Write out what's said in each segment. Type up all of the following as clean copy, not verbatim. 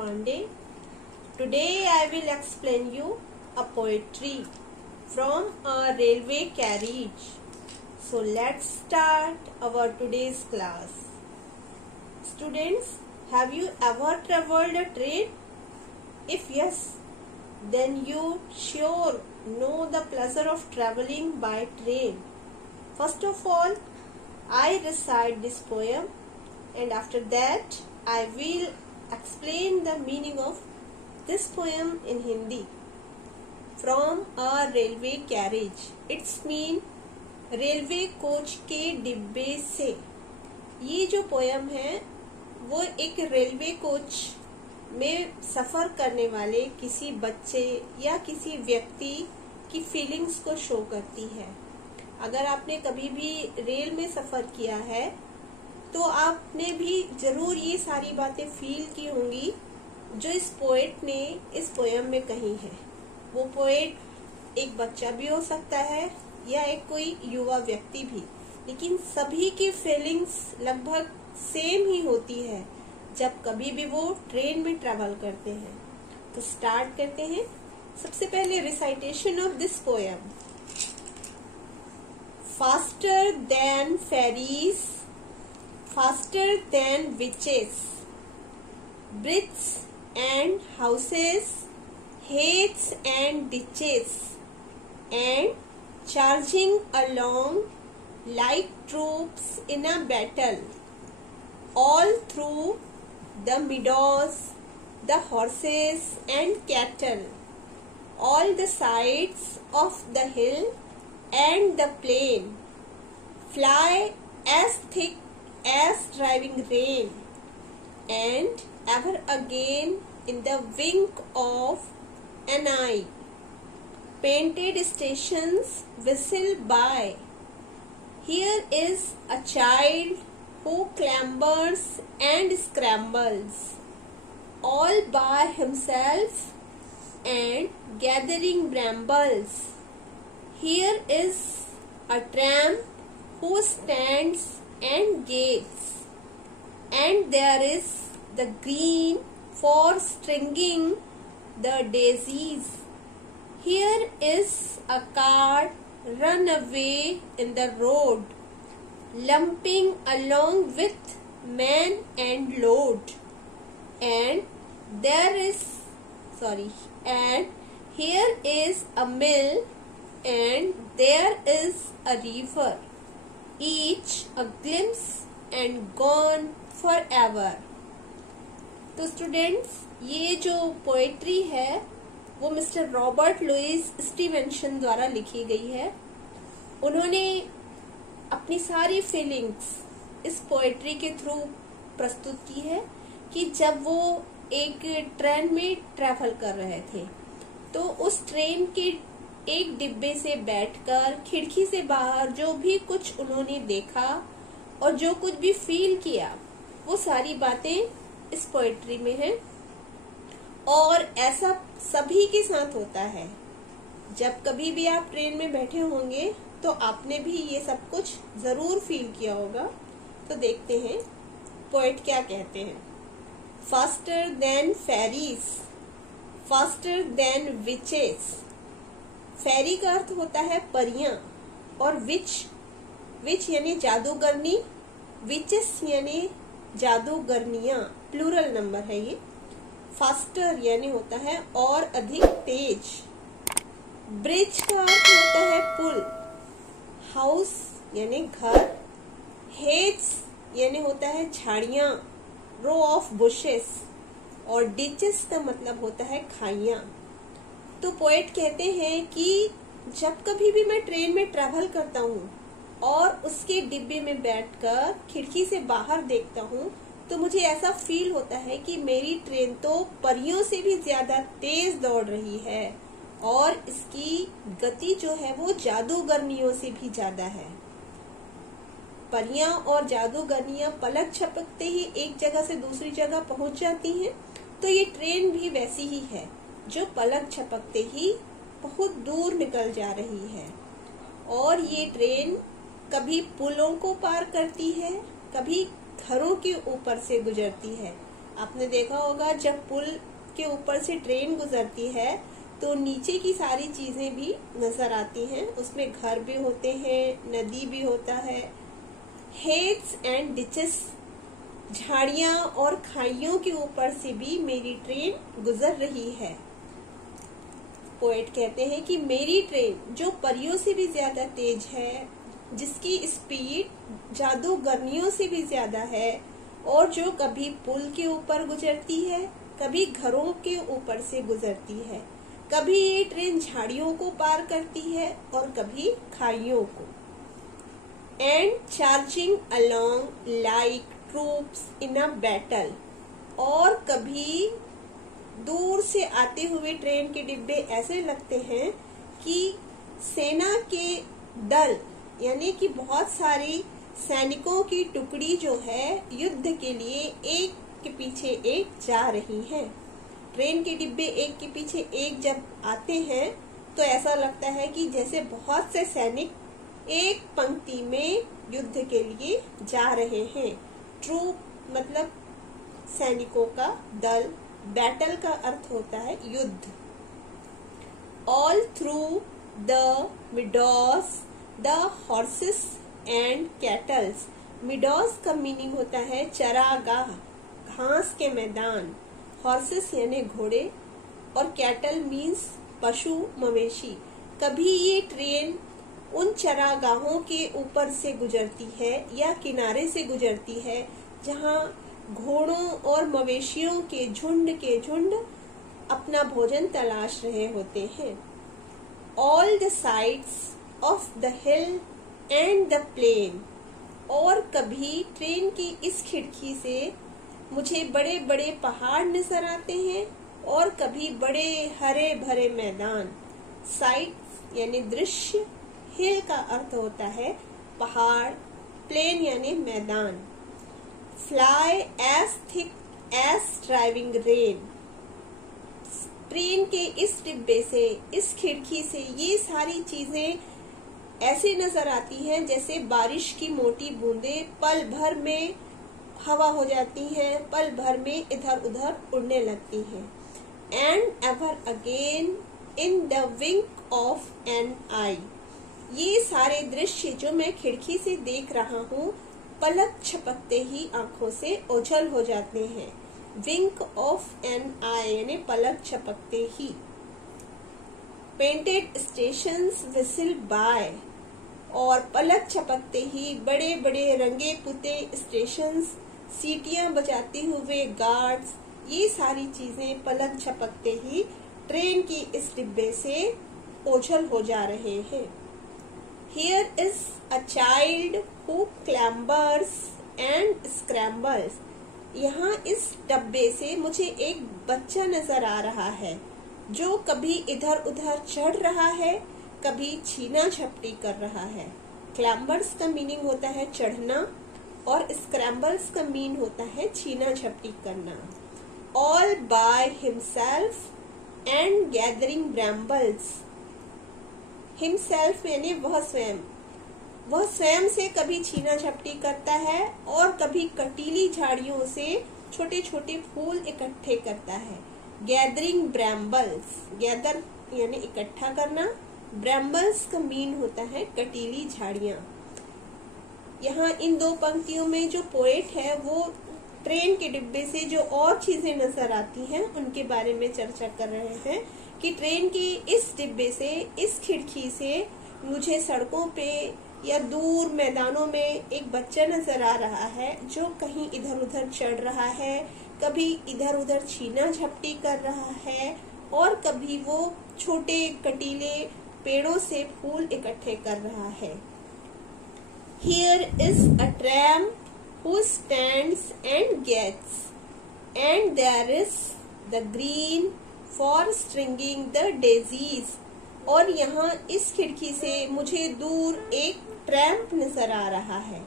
Pandey. Today I will explain you a poetry from a railway carriage. So let's start our today's class. Students, have you ever traveled a train? If yes, then you sure know the pleasure of traveling by train. First of all, I recite this poem, and after that I will explain the meaning of this poem in Hindi. From a railway carriage, it's mean railway coach के डिब्बे से। ये जो poem है वो एक railway coach में सफ़र करने वाले किसी बच्चे या किसी व्यक्ति की फीलिंग्स को शो करती है। अगर आपने कभी भी रेल में सफ़र किया है तो आपने भी ज़रूर ये सारी बातें फील की होंगी जो इस पोएट ने इस पोयम में कही है। वो पोएट एक बच्चा भी हो सकता है या एक कोई युवा व्यक्ति भी, लेकिन सभी की फीलिंग्स लगभग सेम ही होती है जब कभी भी वो ट्रेन में ट्रैवल करते हैं। तो स्टार्ट करते हैं। सबसे पहले recitation of this poem. Faster than fairies, faster than witches, bridges and houses, hedges and ditches, and charging along like troops in a battle, all through the meadows, the horses and cattle, all the sides of the hill and the plain, fly as thick as driving rain, and ever again in the wink of an eye, painted stations whistle by. Here is a child who clambers and scrambles all by himself and gathering brambles. Here is a tramp who stands and gapes, and there is the green for stringing the daisies. Here is a cart run away in the road, lumping along with man and load. And here is a mill, and there is a river, each a glimpse and gone forever. तो students, ये जो poetry है वो mister Robert Louis Stevenson द्वारा लिखी गई है। उन्होंने अपनी सारी फीलिंग्स इस पोएट्री के थ्रू प्रस्तुत की है कि जब वो एक ट्रेन में ट्रैवल कर रहे थे तो उस ट्रेन के एक डिब्बे से बैठकर खिड़की से बाहर जो भी कुछ उन्होंने देखा और जो कुछ भी फील किया वो सारी बातें इस पोएट्री में है। और ऐसा सभी के साथ होता है। जब कभी भी आप ट्रेन में बैठे होंगे तो आपने भी ये सब कुछ जरूर फील किया होगा। तो देखते हैं पोएट क्या कहते हैं। Faster than fairies, faster than witches. Fairy का अर्थ होता है परियां, और विच यानी जादूगरनी, विचेस यानी जादूगरनियां, प्लूरल नंबर है ये। फास्टर यानी होता है और अधिक तेज। ब्रिज का अर्थ होता है पुल। हाउस यानी घर। हेड्स यानी होता है झाड़ियां, रो ऑफ बुशेस। और डिचेस का मतलब होता है खाइयां। तो पोएट कहते हैं कि जब कभी भी मैं ट्रेन में ट्रैवल करता हूँ और उसके डिब्बे में बैठकर खिड़की से बाहर देखता हूँ तो मुझे ऐसा फील होता है कि मेरी ट्रेन तो परियों से भी ज्यादा तेज दौड़ रही है और इसकी गति जो है वो जादूगरनियों से भी ज्यादा है। परियां और जादूगरनियां पलक झपकते ही एक जगह से दूसरी जगह पहुंच जाती हैं, तो ये ट्रेन भी वैसी ही है जो पलक झपकते ही बहुत दूर निकल जा रही है। और ये ट्रेन कभी पुलों को पार करती है, कभी घरों के ऊपर से गुजरती है। आपने देखा होगा जब पुल के ऊपर से ट्रेन गुजरती है तो नीचे की सारी चीजें भी नजर आती हैं। उसमें घर भी होते हैं, नदी भी होता है, हेड्स एंड डिचेस, झाड़ियां और खाइयों के ऊपर से भी मेरी ट्रेन गुजर रही है। पोएट कहते हैं कि मेरी ट्रेन जो परियों से भी ज्यादा तेज है, जिसकी स्पीड जादूगरनियों से भी ज्यादा है, और जो कभी पुल के ऊपर गुजरती है, कभी घरों के ऊपर से गुजरती है, कभी ये ट्रेन झाड़ियों को पार करती है और कभी खाइयों को। And charging along like troops in a battle, और कभी दूर से आते हुए ट्रेन के डिब्बे ऐसे लगते हैं कि सेना के दल, यानी कि बहुत सारी सैनिकों की टुकड़ी जो है युद्ध के लिए एक के पीछे एक जा रही है। ट्रेन के डिब्बे एक के पीछे एक जब आते हैं तो ऐसा लगता है कि जैसे बहुत से सैनिक एक पंक्ति में युद्ध के लिए जा रहे हैं। ट्रूप मतलब सैनिकों का दल, बैटल का अर्थ होता है युद्ध। All through the meadows the horses and kettles, meadows का मीनिंग होता है चरागाह, घास के मैदान, हॉर्सेस यानी घोड़े, और कैटल मीन्स पशु मवेशी। कभी ये ट्रेन उन चरागाहों के ऊपर से गुजरती है या किनारे से गुजरती है जहां घोड़ों और मवेशियों के झुंड अपना भोजन तलाश रहे होते हैं। All the sides of the hill and the plain, और कभी ट्रेन की इस खिड़की से मुझे बड़े बड़े पहाड़ नजर आते हैं और कभी बड़े हरे भरे मैदान। साइड यानी दृश्य, हिल का अर्थ होता है पहाड़, प्लेन यानी मैदान। Fly as thick as driving rain, train के इस डिब्बे से, इस खिड़की से ये सारी चीजें ऐसे नजर आती हैं जैसे बारिश की मोटी बूंदें पल भर में हवा हो जाती हैं, पल भर में इधर उधर उड़ने लगती हैं। And ever again in the wink of an eye, ये सारे दृश्य जो मैं खिड़की से देख रहा हूँ पलक झपकते ही आंखों से ओझल हो जाते हैं। विंक ऑफ एन आई यानी पलक झपकते ही। पेंटेड स्टेशंस विसिल बाय, और पलक झपकते ही बड़े बड़े रंगे पुते स्टेशंस, सीटियां बजाते हुए गार्ड्स, ये सारी चीजें पलक झपकते ही ट्रेन की इस डिब्बे से ओझल हो जा रहे हैं। Here is a child who clambers and scrambles, यहाँ इस डब्बे से मुझे एक बच्चा नजर आ रहा है जो कभी इधर उधर चढ़ रहा है, कभी छीना झपटी कर रहा है। क्लैम्बर्स का मीनिंग होता है चढ़ना और स्क्रैम्बल्स का मीन होता है छीना झपटी करना। All by himself and gathering brambles, himself यानी वह स्वयं से कभी छीना झपटी करता है और कभी कटीली झाड़ियों से छोटे छोटे फूल इकट्ठे करता है। गैदरिंग ब्रैम्बल्स, गैदर यानी इकट्ठा करना, ब्रैम्बल्स का मीन होता है कटीली झाड़ियां। यहाँ इन दो पंक्तियों में जो पोएट है वो ट्रेन के डिब्बे से जो और चीजें नजर आती हैं उनके बारे में चर्चा कर रहे हैं कि ट्रेन के इस डिब्बे से, इस खिड़की से मुझे सड़कों पे या दूर मैदानों में एक बच्चा नजर आ रहा है जो कहीं इधर उधर चढ़ रहा है, कभी इधर उधर छीना झपटी कर रहा है और कभी वो छोटे कटीले पेड़ों से फूल इकट्ठे कर रहा है। Here is a tramp who stands and gets, and there is the green for stringing the daisies, और यहाँ इस खिड़की से मुझे दूर एक ट्रैम्प नजर आ रहा है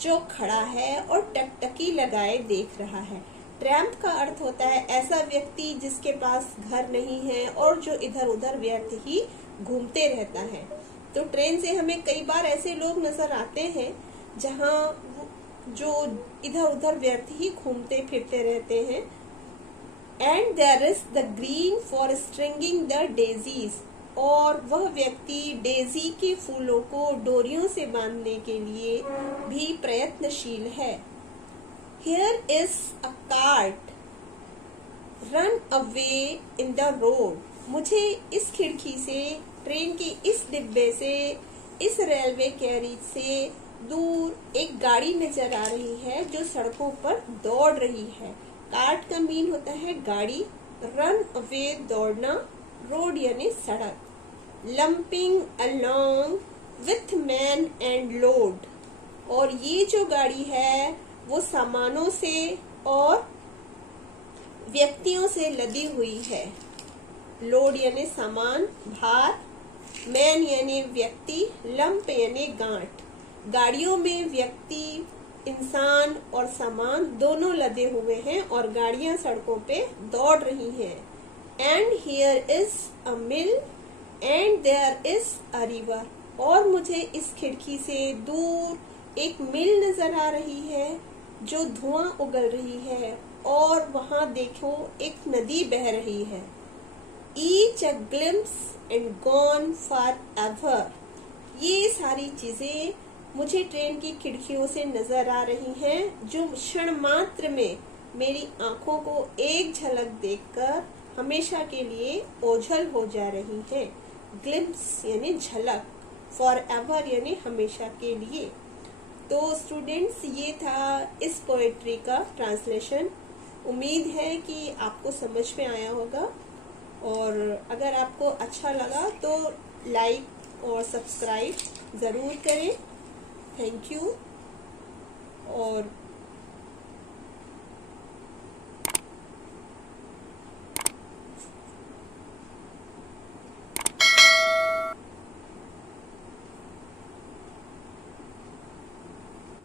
जो खड़ा है और टकटकी लगाए देख रहा है। ट्रैम्प का अर्थ होता है ऐसा व्यक्ति जिसके पास घर नहीं है और जो इधर उधर व्यर्थ ही घूमते रहता है। तो ट्रेन से हमें कई बार ऐसे लोग नजर आते हैं जहाँ जो इधर उधर व्यर्थ ही घूमते फिरते रहते हैं। And there is the green for stringing the daisies, और वह व्यक्ति डेजी के फूलों को डोरियों से बांधने के लिए भी प्रयत्नशील है। Here is a cart run away in the road, मुझे इस खिड़की से, ट्रेन के इस डिब्बे से, इस रेलवे कैरिज से दूर एक गाड़ी नजर आ रही है जो सड़कों पर दौड़ रही है। कार्ट का मीन होता है गाड़ी, रन अवे दौड़ना, रोड यानी सड़क। Lumping along with man and load, और ये जो गाड़ी है वो सामानों से और व्यक्तियों से लदी हुई है। लोड यानी सामान, भार, मैन यानी व्यक्ति, लंप यानी गांठ। गाड़ियों में व्यक्ति, इंसान और सामान दोनों लदे हुए हैं और गाड़ियां सड़कों पे दौड़ रही हैं। And here is a mill and there is a river, और मुझे इस खिड़की से दूर एक मिल नजर आ रही है जो धुआं उगल रही है, और वहां देखो एक नदी बह रही है। Each a glimpse and gone for ever, ये सारी चीजें मुझे ट्रेन की खिड़कियों से नजर आ रही हैं, जो क्षण मात्र में मेरी आंखों को एक झलक देखकर हमेशा के लिए ओझल हो जा रही हैं। ग्लिम्स यानी झलक, फॉर एवर यानी हमेशा के लिए। तो स्टूडेंट्स, ये था इस पोएट्री का ट्रांसलेशन। उम्मीद है कि आपको समझ में आया होगा, और अगर आपको अच्छा लगा तो लाइक और सब्सक्राइब ज़रूर करें। Thank you. और